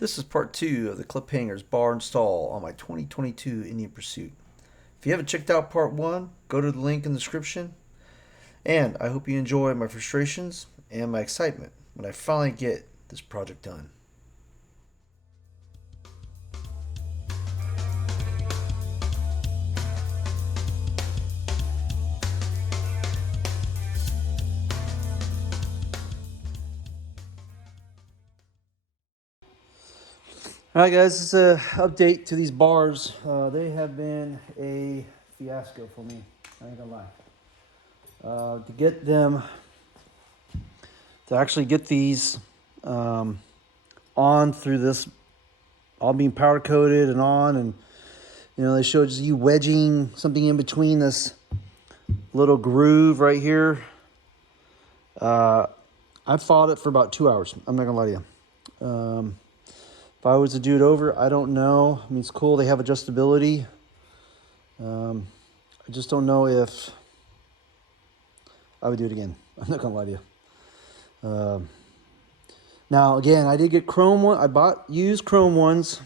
This is part 2 of the Kliphangers bar install on my 2022 Indian Pursuit. If you haven't checked out part 1, go to the link in the description. And I hope you enjoy my frustrations and my excitement when I finally get this project done. Alright guys, this is an update to these bars. They have been a fiasco for me, I ain't gonna lie. To get them, to actually get these on through this, all being powder coated and on, and you know, they showed you wedging something in between this little groove right here. I fought it for about 2 hours. I'm not gonna lie to you. If I was to do it over, I don't know. I mean, it's cool. They have adjustability. I just don't know if I would do it again. I'm not gonna lie to you. Now, again, I did get chrome one. I bought used chrome ones.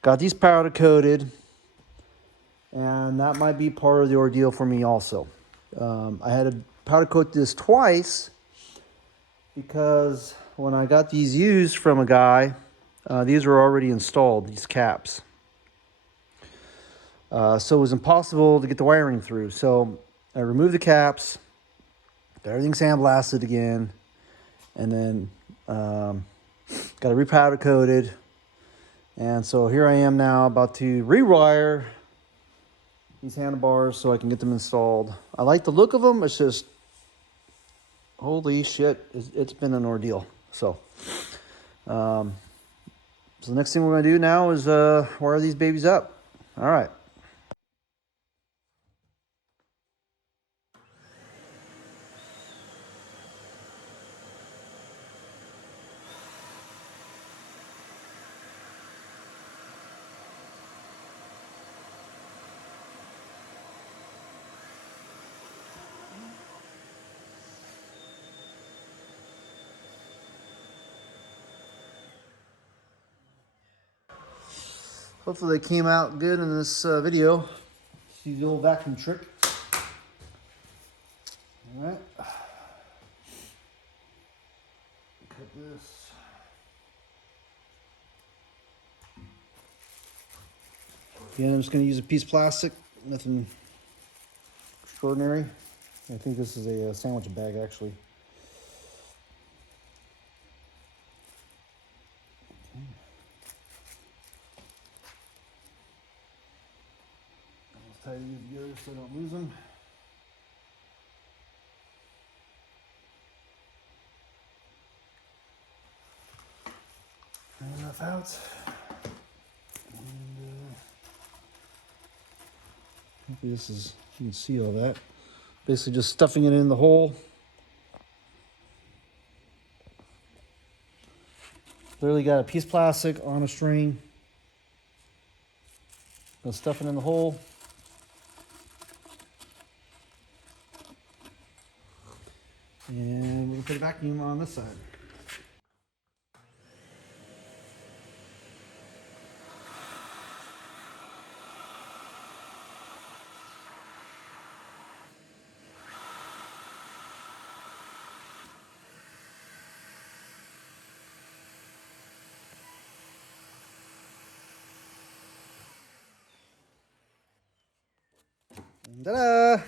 Got these powder coated, and that might be part of the ordeal for me also. I had to powder coat this twice because when I got these used from a guy, these were already installed, these caps. So it was impossible to get the wiring through. So I removed the caps, got everything sandblasted again, and then got it repowder coated. And so here I am now about to rewire these handlebars so I can get them installed. I like the look of them. It's just, holy shit, it's been an ordeal. So the next thing we're going to do now is wire these babies up. All right. Hopefully they came out good in this video. See the old vacuum trick. All right. Cut this. Again, I'm just going to use a piece of plastic. Nothing extraordinary. I think this is a sandwich bag, actually. Okay. Let's tie these together so I don't lose them. Enough out. And hopefully this is, you can see all that. Basically just stuffing it in the hole. Literally got a piece of plastic on a string. Gonna stuff it in the hole. And we can put a vacuum on this side. Ta-da!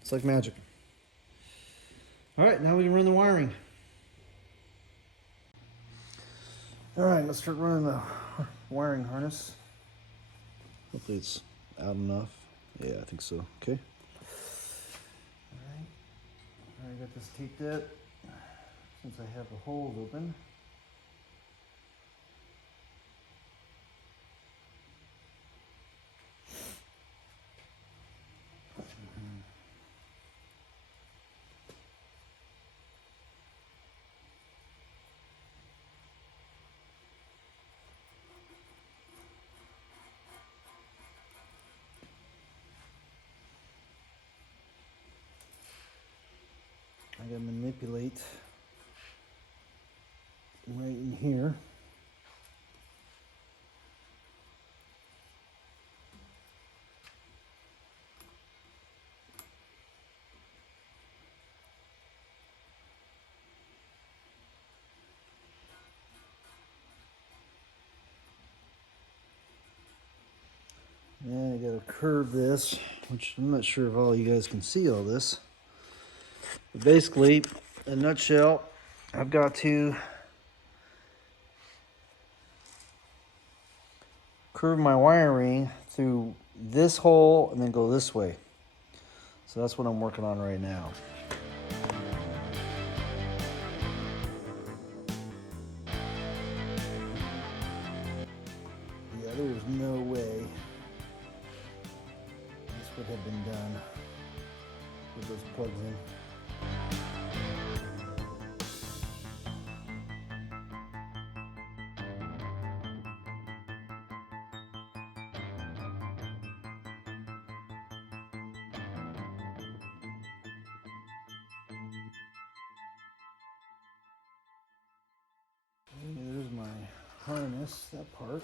It's like magic. All right, now we can run the wiring. All right, let's start running the wiring harness. Hopefully it's out enough. Yeah, I think so. Okay. All right. I got this taped up since I have the holes open. I gotta manipulate right in here. And I gotta curve this, which I'm not sure if all you guys can see all this. But basically, in a nutshell, I've got to curve my wiring through this hole and then go this way. So that's what I'm working on right now. Yeah, there's no way this would have been done with those plugs in. There's my harness, that part.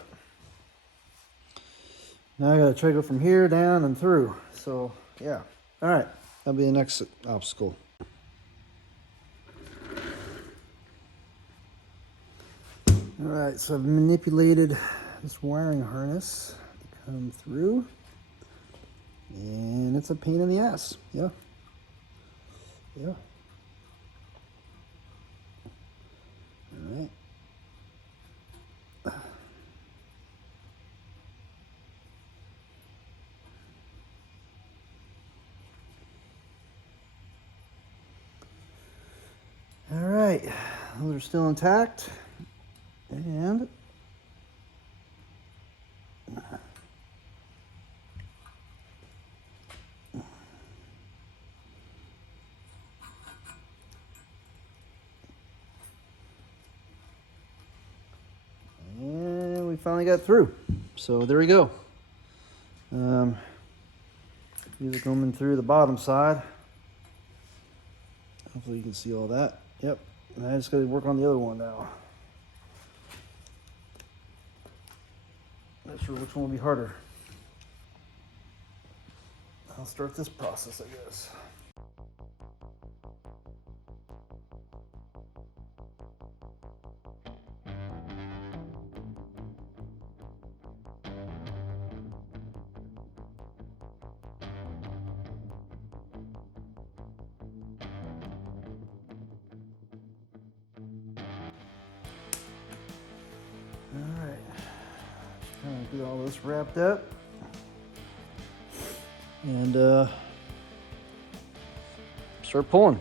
Now I gotta try to go from here down and through. So yeah, all right, that'll be the next obstacle. All right, so I've manipulated this wiring harness to come through, and it's a pain in the ass. Yeah. All right. All right, those are still intact, and we finally got through. So there we go. These are coming through the bottom side. Hopefully you can see all that. Yep. And I just got to work on the other one now. Not sure which one will be harder. I'll start this process, I guess. All right. Trying to get all this wrapped up. And start pulling.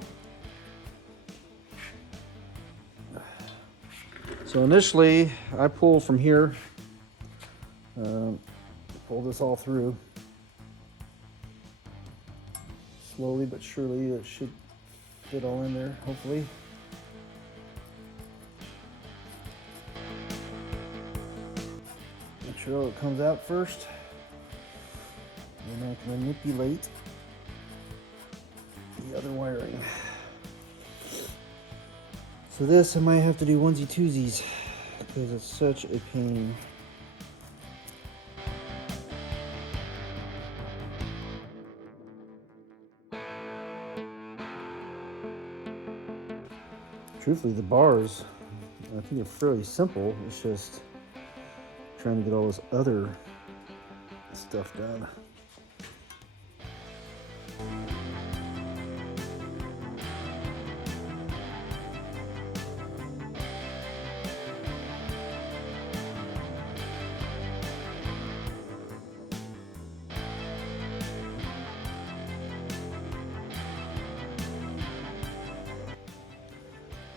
So initially, I pull from here, pull this all through. Slowly but surely, it should fit all in there, hopefully. Make sure it comes out first. And then I can manipulate the other wiring. So this I might have to do onesie twosies because it's such a pain. Truthfully, the bars, I think they're fairly simple. It's just trying to get all this other stuff done.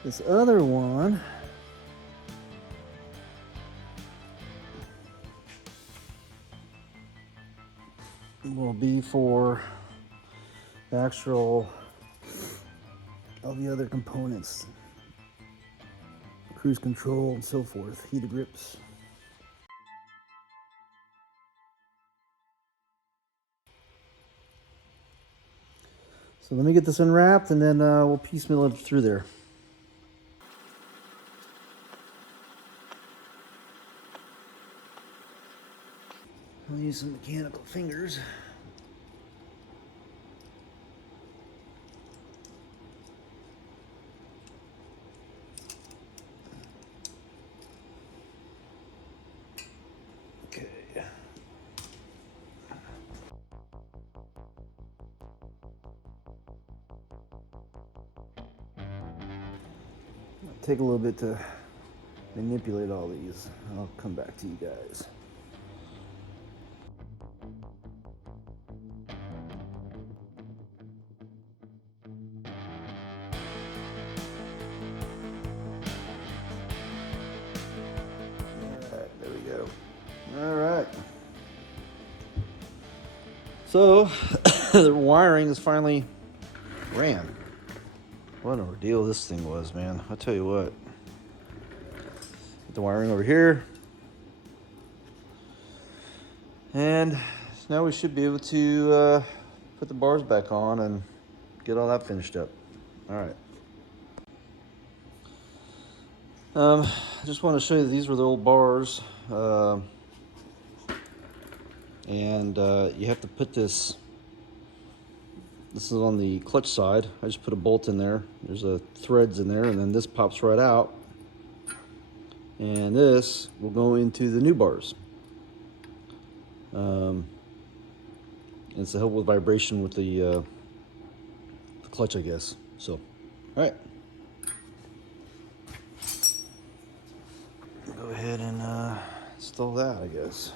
This other one will be for the actual, all the other components, cruise control and so forth, heated grips. So let me get this unwrapped and then we'll piecemeal it through there. I'll use some mechanical fingers. Okay. Take a little bit to manipulate all these. I'll come back to you guys. Alright, there we go. Alright. So, the wiring is finally ran. What an ordeal this thing was, man. I'll tell you what. Get the wiring over here. And now we should be able to put the bars back on and get all that finished up. All right. I just want to show you these were the old bars. And you have to put this is on the clutch side. I just put a bolt in there. There's a threads in there, and then this pops right out. And this will go into the new bars. It's to help with vibration with the clutch, I guess. So, all right. Go ahead and install that, I guess.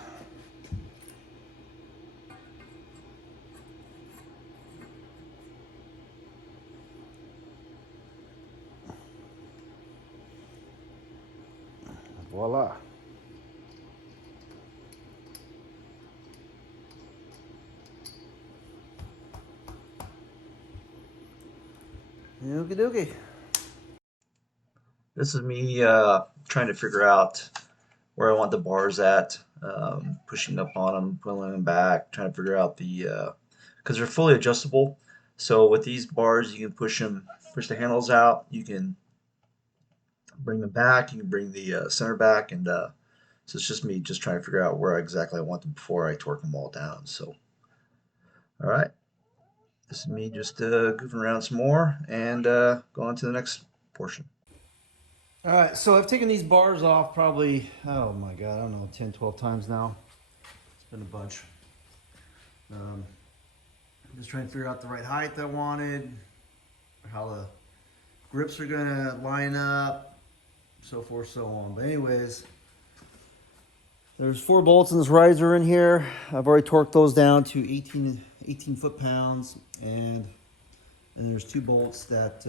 Voila. Okie dokie. This is me trying to figure out where I want the bars at, pushing up on them, pulling them back, trying to figure out the, because they're fully adjustable. So with these bars, you can push the handles out, you can bring them back, you can bring the center back, and so it's just me just trying to figure out where exactly I want them before I torque them all down. So, all right. This is me just goofing around some more and go on to the next portion. All right, so I've taken these bars off probably, oh my God, I don't know, 10, 12 times now. It's been a bunch. I'm just trying to figure out the right height I wanted, how the grips are gonna line up, so forth, so on. But anyways, there's 4 bolts in this riser in here. I've already torqued those down to 18 foot-pounds, and there's 2 bolts that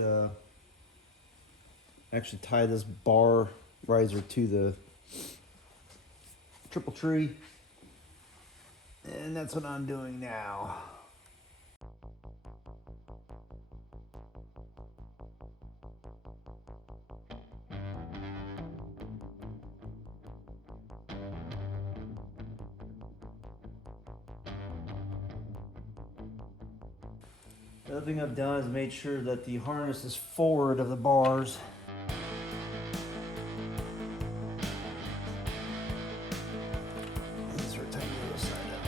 actually tie this bar riser to the triple tree, and that's what I'm doing now. The other thing I've done is made sure that the harness is forward of the bars. These are tight on the side up.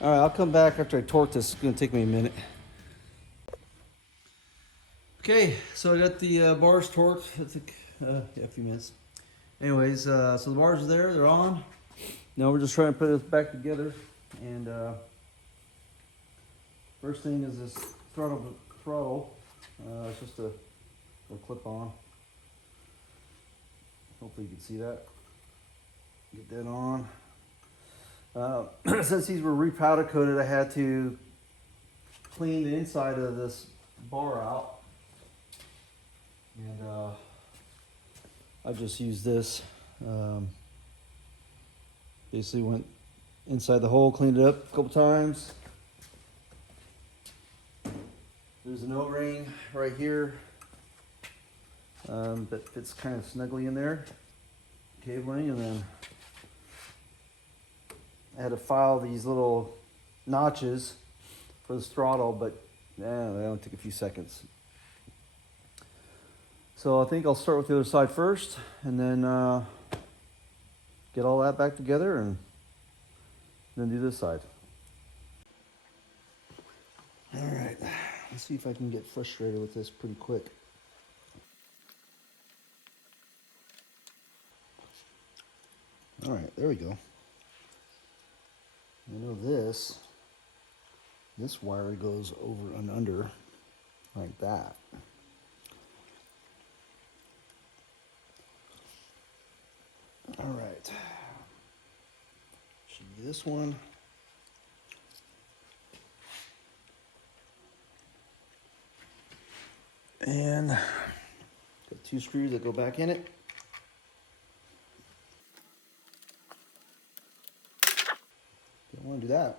All right, I'll come back after I torque this. It's gonna take me a minute. Okay, so I got the bars torqued. It took a few minutes. Anyways, so the bars are there, they're on. Now we're just trying to put this back together. And first thing is this throttle. It's just a clip on. Hopefully you can see that. Get that on. Since these were repowder coated, I had to clean the inside of this bar out. And I just used this. Basically went inside the hole, cleaned it up a couple times. There's an O-ring right here that fits kind of snugly in there. Cabling, and then I had to file these little notches for this throttle, but they only take a few seconds. So I think I'll start with the other side first, and then get all that back together, and then do this side. All right, let's see if I can get frustrated with this pretty quick. All right, there we go. I know this wire goes over and under like that. All right, should be this one. And got 2 screws that go back in it. Don't want to do that.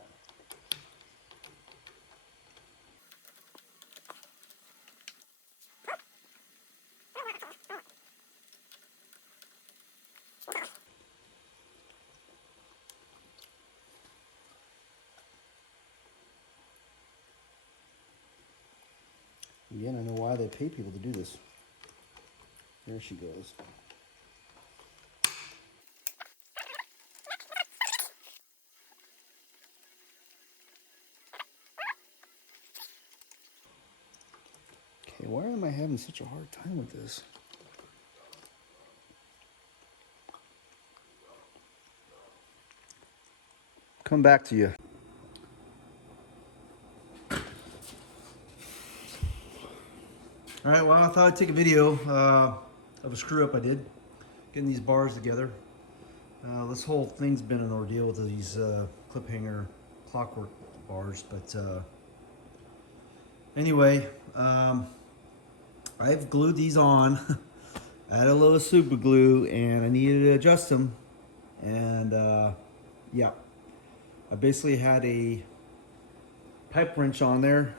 Again, I know why they pay people to do this. There she goes. Okay, why am I having such a hard time with this? Come back to you. All right, well, I thought I'd take a video of a screw up I did, getting these bars together. This whole thing's been an ordeal with these Kliphanger clockwork bars, but anyway, I've glued these on. I had a little super glue and I needed to adjust them, and yeah, I basically had a pipe wrench on there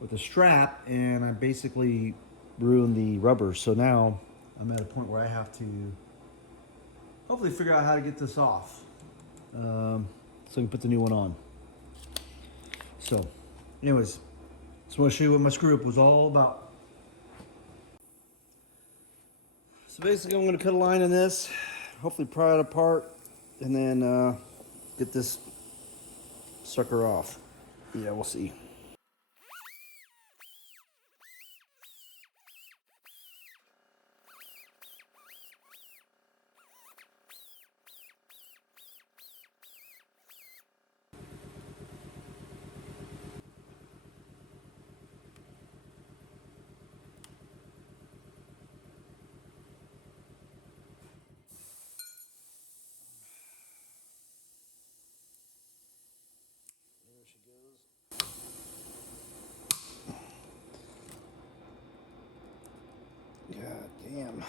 with a strap, and I basically ruined the rubber. So now I'm at a point where I have to hopefully figure out how to get this off, so I can put the new one on. So anyways, just want to show you what my screw up was all about. So basically I'm going to cut a line in this, hopefully pry it apart, and then get this sucker off. Yeah, we'll see. There she goes. God damn.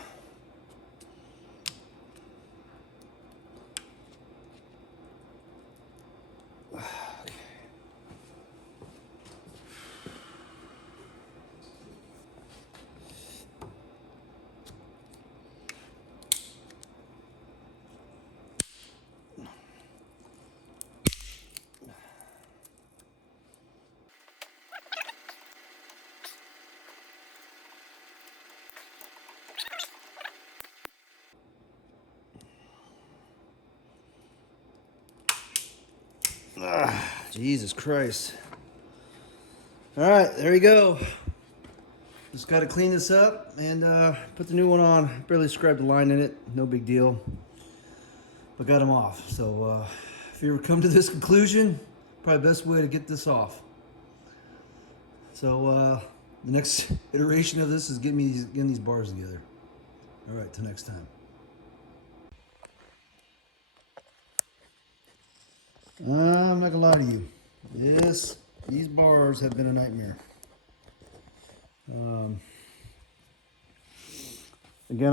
Jesus Christ. All right, there we go. Just got to clean this up and put the new one on. Barely scrubbed the line in it, no big deal. But got them off. So if you ever come to this conclusion, probably the best way to get this off. So the next iteration of this is getting these bars together. All right, till next time. I'm not gonna lie to you. These bars have been a nightmare. Again,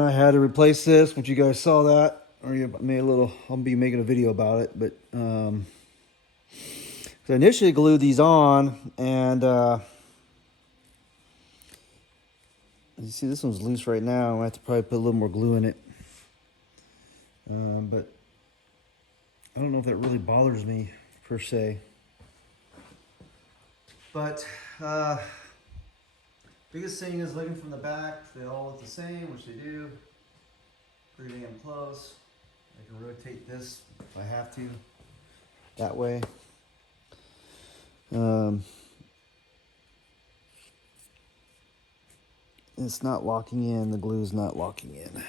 I had to replace this. Once you guys saw that, or you made a little, I'll be making a video about it. But I initially glued these on, and you see this one's loose right now. I have to probably put a little more glue in it. But I don't know if that really bothers me per se. But biggest thing is looking from the back. They all look the same, which they do. Pretty damn close. I can rotate this if I have to. That way. It's not locking in. The glue's not locking in.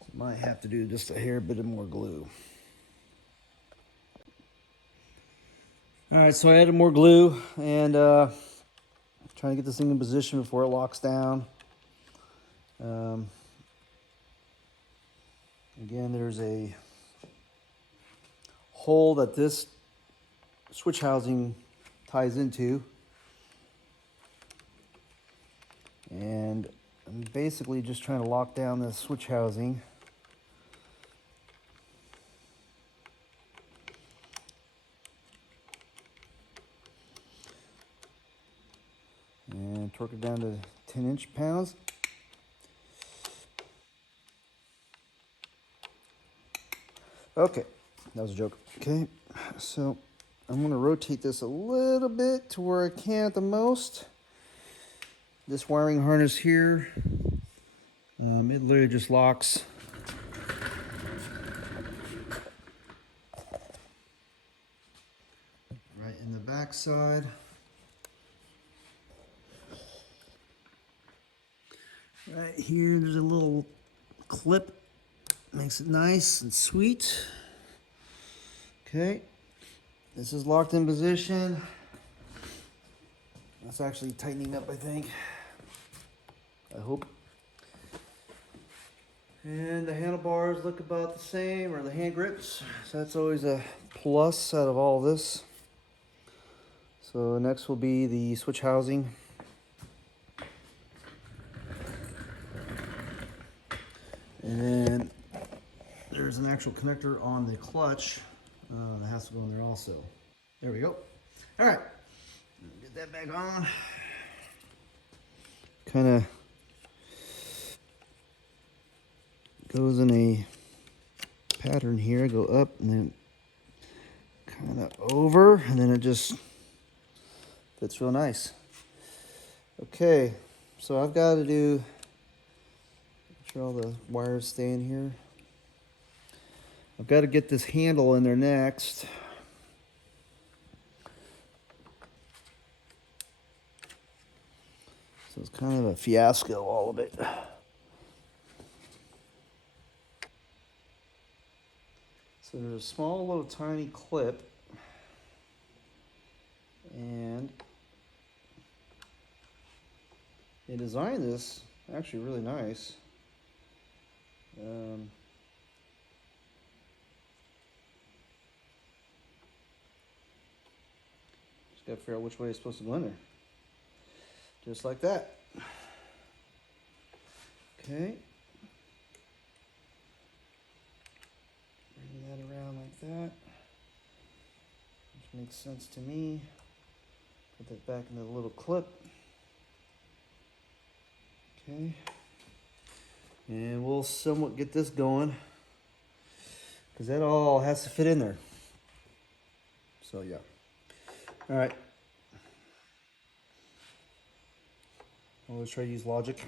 So might have to do just a hair bit of more glue. All right, so I added more glue and trying to get this thing in position before it locks down. Again, there's a hole that this switch housing ties into. And I'm basically just trying to lock down this switch housing. And torque it down to 10 inch-pounds. Okay, that was a joke. Okay, so I'm gonna rotate this a little bit to where I can at the most. This wiring harness here, it literally just locks. Right in the back side. Right here, there's a little clip. Makes it nice and sweet. Okay, this is locked in position. That's actually tightening up, I think. I hope. And the handlebars look about the same, or the hand grips. So that's always a plus out of all this. So next will be the switch housing. And then there's an actual connector on the clutch that has to go in there also. There we go. All right, get that back on. Kind of goes in a pattern here. Go up and then kind of over, and then it just fits real nice. Okay, so I've got to make sure all the wires stay in here. I've got to get this handle in there next. So it's kind of a fiasco, all of it. So there's a small little tiny clip, and they designed this actually really nice. Just gotta figure out which way it's supposed to go in there. Just like that. Okay. Bring that around like that. Which makes sense to me. Put that back into the little clip. Okay. And we'll somewhat get this going, because that all has to fit in there. So yeah. All right. Always try to use logic.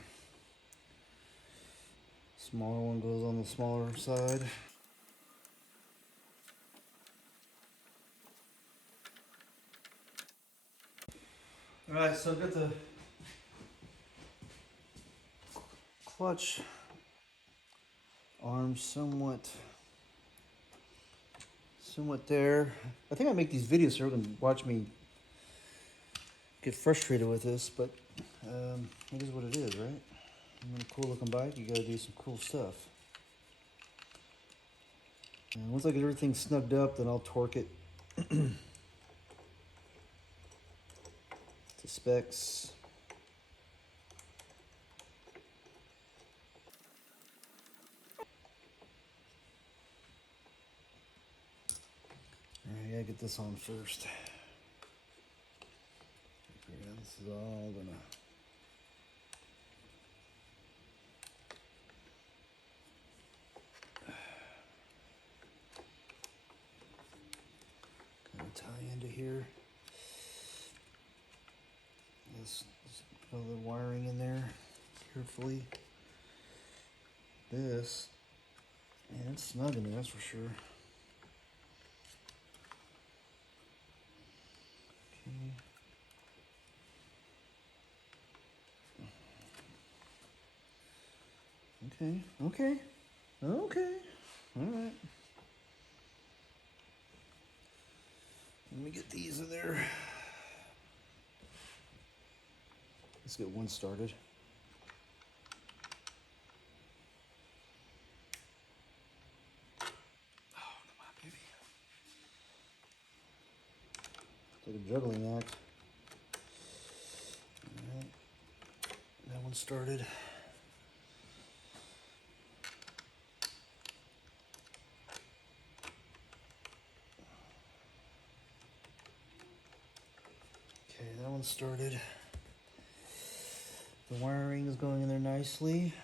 Smaller one goes on the smaller side. All right, so I've got the clutch arm somewhat there. I think I make these videos so everyone can watch me get frustrated with this, but it is what it is, right? You want a cool looking bike, you gotta do some cool stuff. And once I get everything snugged up, then I'll torque it to specs. gotta get this on first. Yeah, this is all gonna. Gonna tie into here. Let's put the wiring in there carefully. This, and it's snug in there, that's for sure. Okay. Okay. Okay. All right. Let me get these in there. Let's get one started. Oh, come on, baby. It's like a juggling act. All right. That one started. Okay, that one started. The wiring is going in there nicely.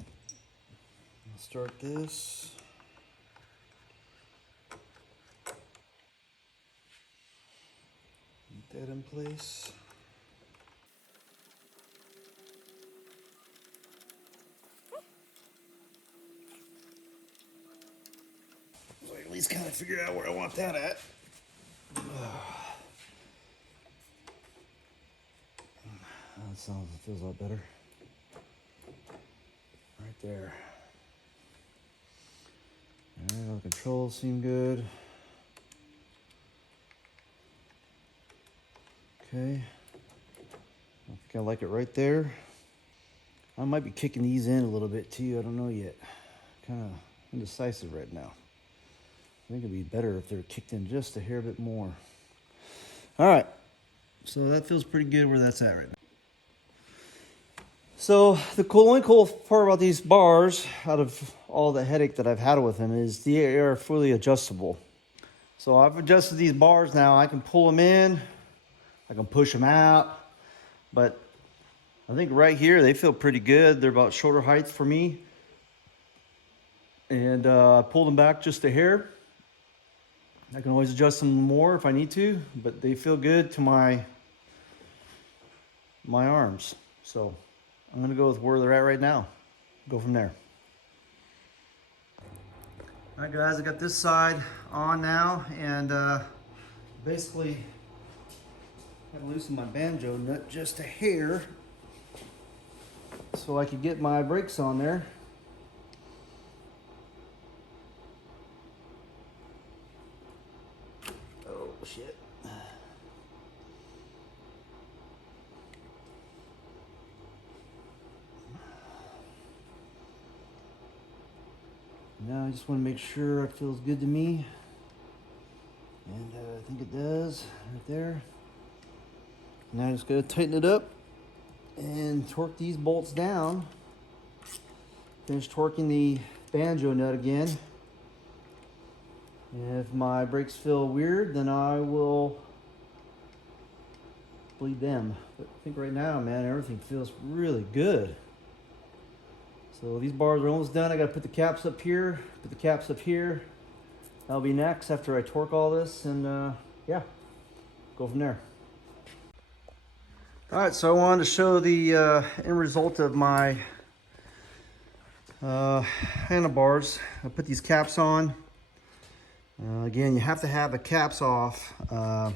I'll start this. Get that in place. So I at least kind of figure out where I want that at. That sounds, it feels a lot better. Right there. Alright, all the controls seem good. Okay. I think I like it right there. I might be kicking these in a little bit too, I don't know yet. Kind of indecisive right now. I think it'd be better if they're kicked in just a hair bit more. Alright, so that feels pretty good where that's at right now. So the only cool part about these bars, out of all the headache that I've had with them, is they are fully adjustable. So I've adjusted these bars now. I can pull them in, I can push them out, but I think right here they feel pretty good. They're about shoulder height for me. And I pulled them back just a hair. I can always adjust them more if I need to, but they feel good to my arms. So I'm gonna go with where they're at right now. Go from there. All right, guys, I got this side on now, and basically I had to loosen my banjo nut just a hair so I could get my brakes on there. Oh shit. Now I just want to make sure it feels good to me, and I think it does right there. Now I just gotta tighten it up and torque these bolts down. Finish torquing the banjo nut again. And if my brakes feel weird, then I will bleed them. But I think right now, man, everything feels really good. So these bars are almost done. I gotta put the caps up here, put the caps up here. That'll be next after I torque all this, and yeah, go from there. All right, so I wanted to show the end result of my handlebars. I put these caps on. Again, you have to have the caps off, or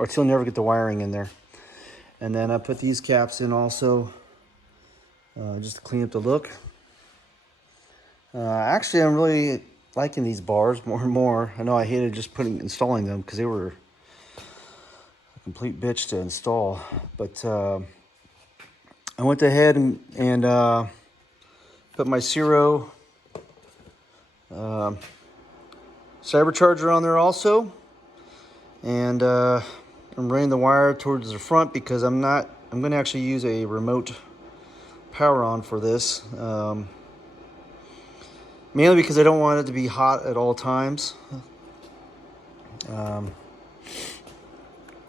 else you'll never get the wiring in there. And then I put these caps in also, just to clean up the look. Actually, I'm really liking these bars more and more. I know I hated just installing them because they were a complete bitch to install. But I went ahead and put my Zero cybercharger on there also. And I'm running the wire towards the front because I'm going to actually use a remote power on for this. Mainly because I don't want it to be hot at all times.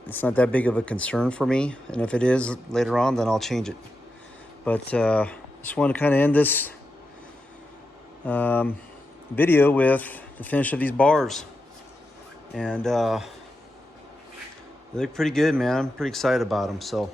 It's not that big of a concern for me, and if it is later on, then I'll change it. But just want to kind of end this video with the finish of these bars. And they look pretty good, man. I'm pretty excited about them. So